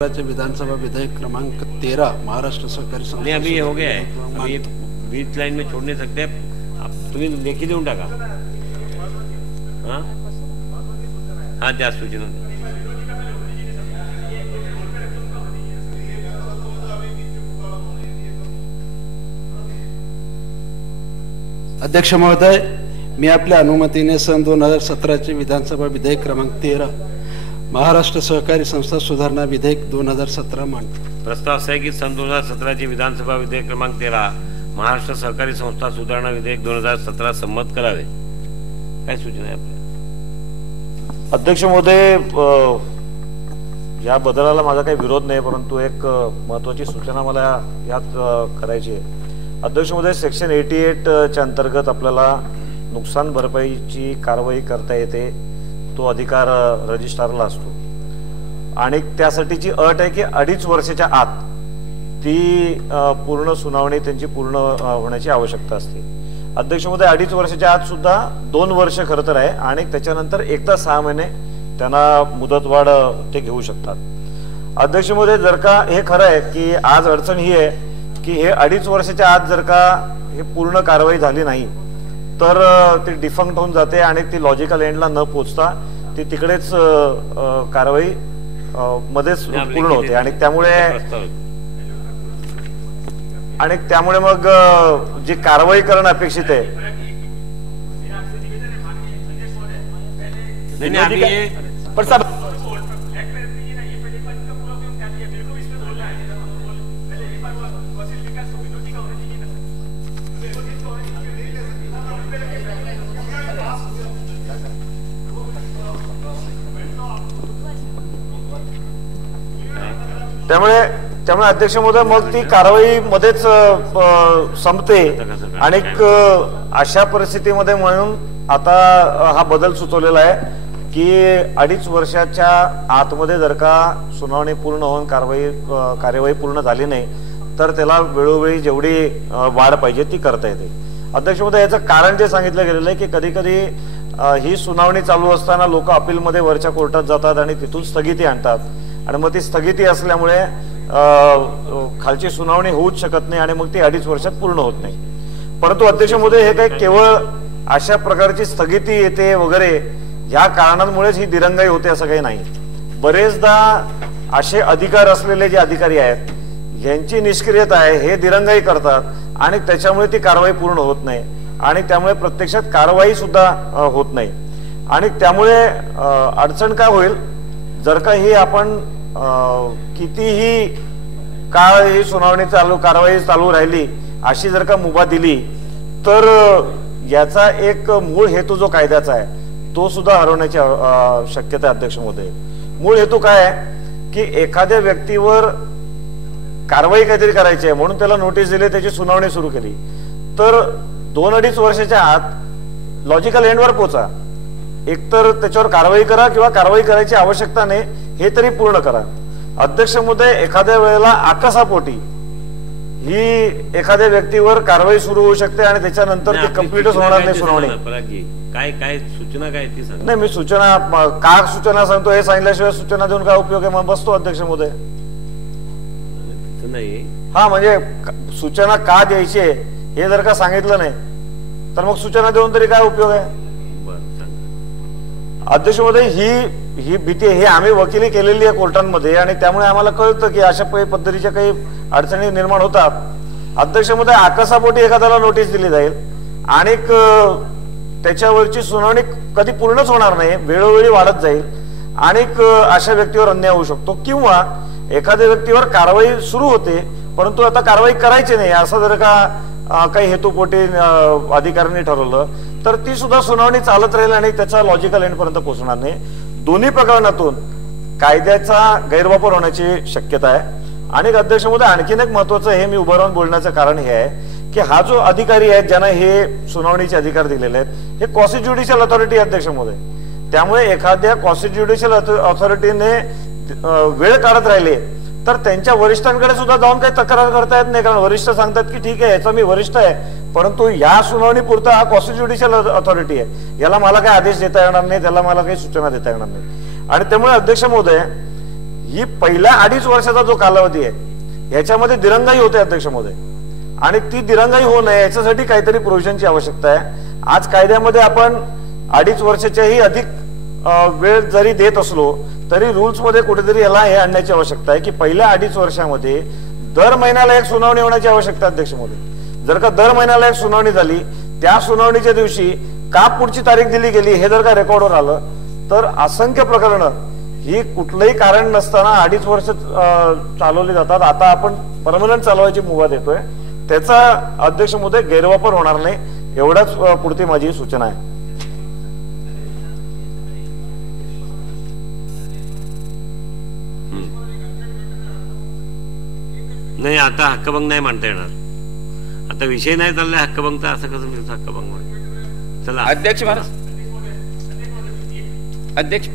राज्य विधानसभा विधेयक क्रमांक 13 महाराष्ट्र सहकारी संस्था। नहीं, अभी ये हो गया है, अभी ये बीच लाइन में छोड़ नहीं सकते। आप तुम्ही लेखी देऊन टाका। हाँ हाँ, त्या सूचना अध्यक्ष महोदय, मी आपल्या अनुमतीने सन 2017 चे विधानसभा विधेयक क्रमांक 13 महाराष्ट्र सहकारी संस्था सुधारणा विधेयक 2017 मांडतो। प्रस्ताव असा आहे की सन 2017 चे विधानसभा विधेयक क्रमांक 13 महाराष्ट्र सहकारी संस्था सुधारणा विधेयक 2017 संमत करावे। काय सूचना आहे आपल्या? अध्यक्ष महोदय, या बदलाला माझा काही विरोध नाही, परंतु एक महत्त्वाची सूचना मला यात करायची आहे। अध्यक्ष महोदय, सेक्शन 88 च्या अंतर्गत आपल्याला नुकसान भरपाईची कारवाई करता येते, तो अधिकार रजिस्ट्रारला असतो आणि त्यासाठीची अट आहे की 2.5 वर्षाच्या आत ती पूर्ण सुनावणी त्यांची पूर्ण होण्याची आवश्यकता असते। अध्यक्ष महोदय, 2.5 वर्षाच्या आत सुद्धा 2 वर्ष खरं तर आहे आणि त्याच्यानंतर एकदा 6 महिने त्यांना मुदतवाढ ते घेऊ शकतात। अध्यक्ष महोदय, जर का हे खरं आहे की आज अडचण ही आहे की हे 2.5 वर्षाच्या आत जर का हे पूर्ण कारवाई झाली नाही तर ती डिफंक्ट होऊन जाते आणि ती लॉजिकल एंडला न पोचता ती तिकडेच कारवाई मध्येच पूर्ण होते आणि त्यामुळे मग जी कारवाई करणं अपेक्षित आहे त्यामुळे अध्यक्ष महोदय मग ती कारवाई मध्येच संपते आणि अशा परिस्थितीमध्ये म्हणून आता हा बदल सुचवलेला आहे की 2.5 वर्षाच्या आतमध्ये जर का सुनावणी पूर्ण होऊन कार्यवाही पूर्ण झाली नाही तर त्याला वेळोवेळी जेवढी वाढ पाहिजे ती करता येते। अध्यक्ष महोदय, याचं कारण जे सांगितलं गेलेलं आहे की कधी कधी ही सुनावणी चालू असताना लोक अपीलमध्ये वरच्या कोर्टात जातात आणि तिथून स्थगिती आणतात आणि मग ती स्थगिती असल्यामुळे खालची सुनावणी होऊच शकत नाही आणि मग ती 2.5 वर्षात पूर्ण होत नाही। परंतु अध्यक्ष महोदय, हे काही केवळ अशा प्रकारची स्थगिती येते वगैरे ह्या कारणांमुळेच ही दिरंगाई होते असं काही नाही। बरेचदा असे अधिकार असलेले जे अधिकारी आहेत यांची निष्क्रियता आहे, हे दिरंगाई करतात आणि त्याच्यामुळे ती कारवाई पूर्ण होत नाही आणि त्यामुळे प्रत्यक्षात कारवाई सुद्धा होत नाही आणि त्यामुळे अडचण काय होईल, जर का ही आपण कितीही काळ ही सुनावणी कारवाई चालू राहिली अशी जर का मुभा दिली तर याचा एक मूळ हेतू जो कायद्याचा आहे तो सुद्धा हरवण्याची शक्यता आहे। अध्यक्ष महोदय, मूळ हेतू काय आहे की एखाद्या व्यक्तीवर कारवाई काहीतरी करायची आहे म्हणून त्याला नोटीस दिली, त्याची सुनावणी सुरू केली तर 2-2.5 वर्षाच्या आत लॉजिकल एंडवर पोचा, एकतर त्याच्यावर कारवाई करा किंवा कारवाई करायची आवश्यकता नाही हे तरी पूर्ण करा। अध्यक्ष महोदय, एखाद्या वेळेला आकसापोटी ही एखाद्या व्यक्तीवर कारवाई सुरू होऊ शकते आणि त्याच्यानंतर ती कंप्लीटच होणार नाही सुनावणी। काय सूचना काय ती सांग? नाही, मी सूचना का सूचना सांगतो हे सांगितल्याशिवाय सूचना देऊन काय उपयोग आहे? मग बसतो अध्यक्ष महोदय। नाही, हा म्हणजे सूचना का द्यायची हे जर का सांगितलं नाही तर मग सूचना देऊन तरी काय उपयोग आहे? अध्यक्ष महोदय, ही भीती हे आम्ही वकिली केलेली आहे कोर्टांमध्ये आणि त्यामुळे आम्हाला कळतं की अशा पद्धतीच्या काही अडचणी निर्माण होतात। अध्यक्ष महोदय, आकसापोटी एखाद्याला नोटीस दिली जाईल आणि त्याच्यावरची सुनावणी कधी पूर्णच होणार नाही, वेळोवेळी वाढत जाईल आणि अशा व्यक्तीवर अन्याय होऊ शकतो किंवा एखाद्या व्यक्तीवर कारवाई सुरू होते परंतु आता कारवाई करायची नाही असं जर का काही हेतुपोटी अधिकाऱ्यांनी ठरवलं तर ती सुद्धा सुनावणी चालत राहील आणि त्याचा लॉजिकल एंड पर्यंत पोहोचणार नाही। दोन्ही प्रकरणातून कायद्याचा गैरवापर होण्याची शक्यता आहे। आणि अध्यक्ष महोदय, आणखीन एक महत्वाचं हे मी उभं राहून बोलण्याचं कारण हे आहे की हा जो अधिकारी आहे ज्यांना हे सुनावणीचे अधिकार दिलेले आहेत हे क्वासी ज्युडिशियल अथॉरिटी अध्यक्ष महोदय, त्यामुळे एखाद्या क्वासी ज्युडिशियल अथॉरिटीने वेळ काढत राहिले तर त्यांच्या वरिष्ठांकडे सुद्धा जाऊन काही तक्रार करता येत नाही, कारण वरिष्ठ सांगतात की ठीक आहे याचा मी वरिष्ठ आहे परंतु या सुनावणी पुरता हा क्वासी ज्युडिशियल अथॉरिटी आहे, याला मला काही आदेश देता येणार नाही, त्याला मला काही सूचना देता येणार नाही। आणि त्यामुळे अध्यक्ष महोदय, ही पहिल्या 2.5 वर्षाचा जो कालावधी आहे याच्यामध्ये दिरंगाई होते अध्यक्ष महोदय, आणि ती दिरंगाई होऊ नये याच्यासाठी काहीतरी प्रोव्हिजनची आवश्यकता आहे. आज कायद्यामध्ये आपण 2.5 वर्षाच्याही अधिक वेळ जरी देत असलो तरी रूल्स मध्ये कुठेतरी याला हे आणण्याची आवश्यकता आहे की पहिल्या 2.5 वर्षामध्ये दर महिन्याला एक सुनावणी होण्याची आवश्यकता अध्यक्ष महोदय. जर का दर महिन्याला एक सुनावणी झाली, त्या सुनावणीच्या दिवशी का पुढची तारीख दिली गेली हे जर का रेकॉर्डवर आलं तर असंख्य प्रकरणं ही कुठलंही कारण नसताना 2.5 वर्ष चालवली जातात. आता आपण परमनंट चालवायची मुभा देतोय, त्याचा अध्यक्ष महोदय गैरवापर होणार नाही एवढाच पुढची माझी सूचना आहे. नाही, आता हक्कभंग नाही मांडता येणार. आता विषय नाही चाललाय हक्कभंगचा, असं कसं हक्कभंग. चला अध्यक्ष महाराज, अध्यक्ष